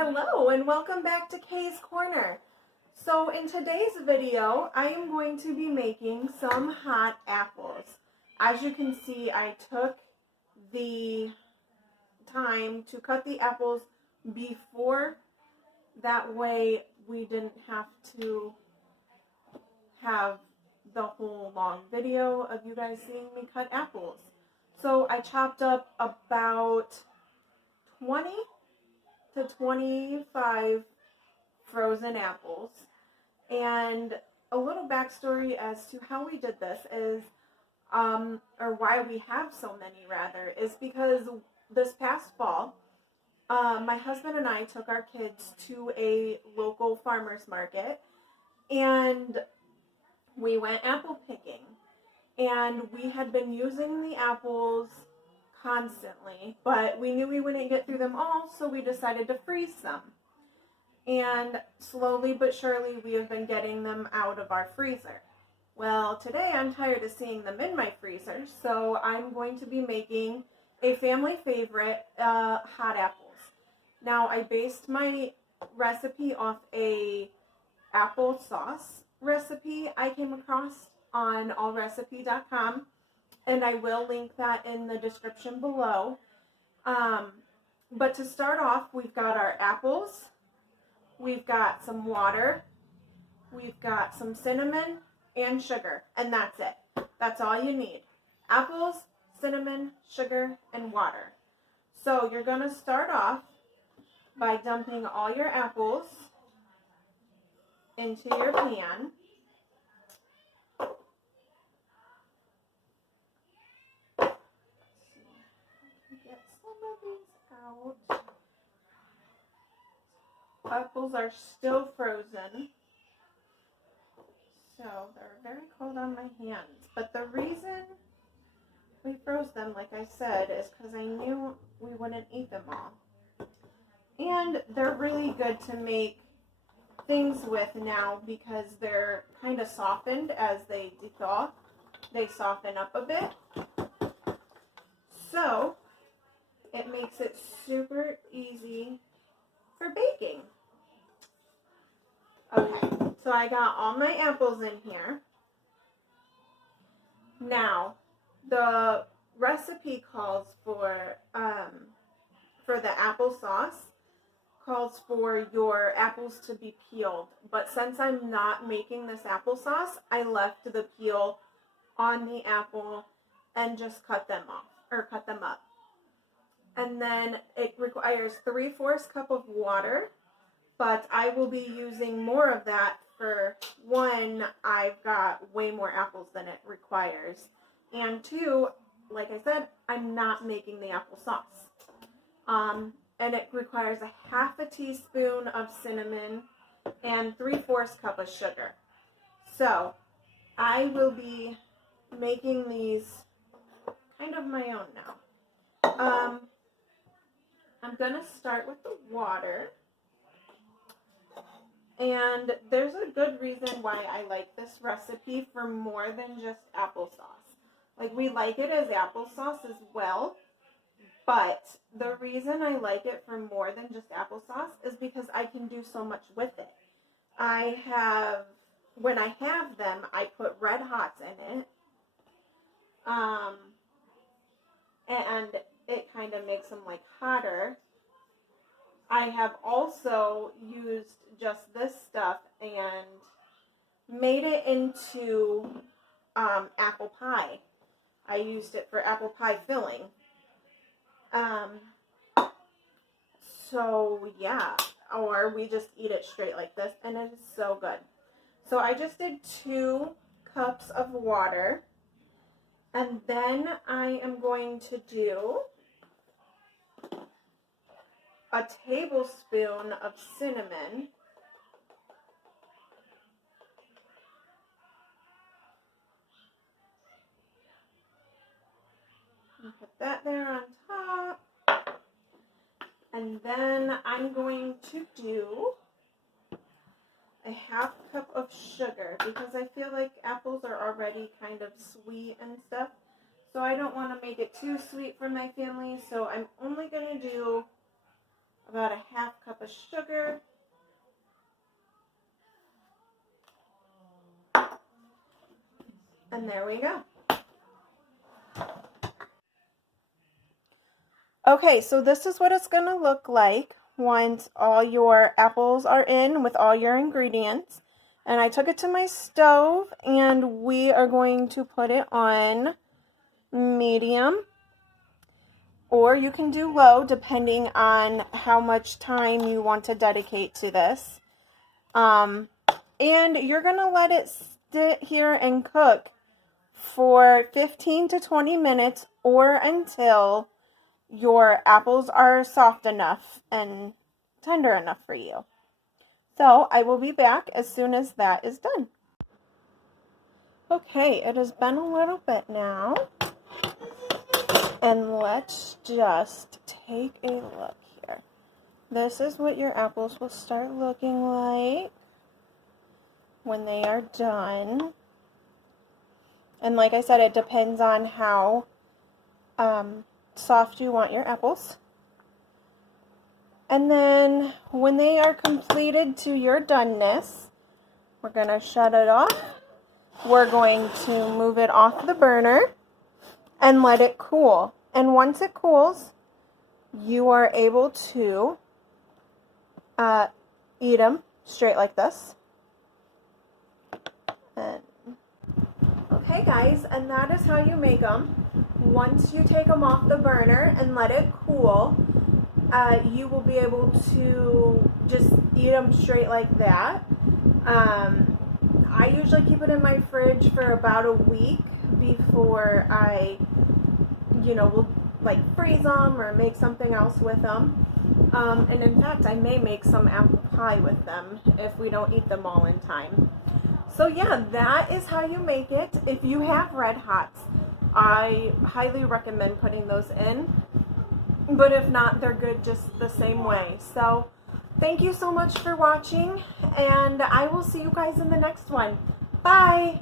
Hello and welcome back to Kay's Corner. So in today's video, I am going to be making some hot apples. As you can see, I took the time to cut the apples before. That way we didn't have to have the whole long video of you guys seeing me cut apples. So I chopped up about 20 to 25 frozen apples. And a little backstory as to how we did this is, or why we have so many rather, is because this past fall, my husband and I took our kids to a local farmer's market and we went apple picking. And we had been using the apples constantly, but we knew we wouldn't get through them all, so we decided to freeze them. And slowly but surely we have been getting them out of our freezer. Well, today I'm tired of seeing them in my freezer, so I'm going to be making a family favorite, hot apples. Now, I based my recipe off a apple sauce recipe I came across on allrecipe.com. And I will link that in the description below. But to start off, we've got our apples, we've got some water, we've got some cinnamon and sugar, and that's it. That's all you need. Apples, cinnamon, sugar, and water. So you're going to start off by dumping all your apples into your pan. Out. Apples are still frozen, so they're very cold on my hands. But the reason we froze them, like I said, is because I knew we wouldn't eat them all. And they're really good to make things with now because they're kind of softened as they thaw. They soften up a bit. So it makes it super easy for baking. Okay, so I got all my apples in here. Now, the recipe calls for the applesauce, calls for your apples to be peeled. But since I'm not making this applesauce, I left the peel on the apple and just cut them off, or cut them up. And then it requires 3/4 cup of water, but I will be using more of that for one, I've got way more apples than it requires. And two, like I said, I'm not making the applesauce. And it requires a 1/2 teaspoon of cinnamon and 3/4 cup of sugar. So I will be making these kind of my own now. I'm going to start with the water, and there's a good reason why I like this recipe for more than just applesauce. Like, we like it as applesauce as well, but the reason I like it for more than just applesauce is because I can do so much with it. When I have them, I put Red Hots in it, and it kind of makes them like hotter. I have also used just this stuff and made it into apple pie. I used it for apple pie filling. So yeah, or we just eat it straight like this, and it is so good. So I just did 2 cups of water, and then I am going to do a tablespoon of cinnamon, and put that there on top. And then I'm going to do a 1/2 cup of sugar because I feel like apples are already kind of sweet and stuff. So I don't want to make it too sweet for my family. So I'm only going to do about a half cup of sugar. And there we go. Okay, so this is what it's going to look like once all your apples are in with all your ingredients. And I took it to my stove and we are going to put it on medium, or you can do low depending on how much time you want to dedicate to this. And you're going to let it sit here and cook for 15 to 20 minutes or until your apples are soft enough and tender enough for you. So I will be back as soon as that is done. Okay, it has been a little bit now. And let's just take a look here. This is what your apples will start looking like when they are done. And like I said, it depends on how soft you want your apples. And then when they are completed to your doneness, we're going to shut it off. We're going to move it off the burner and let it cool. And once it cools, you are able to eat them straight like this. And okay guys, and that is how you make them. Once you take them off the burner and let it cool, you will be able to just eat them straight like that. I usually keep it in my fridge for about a week before I, will like freeze them or make something else with them. And in fact, I may make some apple pie with them if we don't eat them all in time. So yeah, that is how you make it. If you have Red Hots, I highly recommend putting those in. But if not, they're good just the same way. So thank you so much for watching, and I will see you guys in the next one. Bye!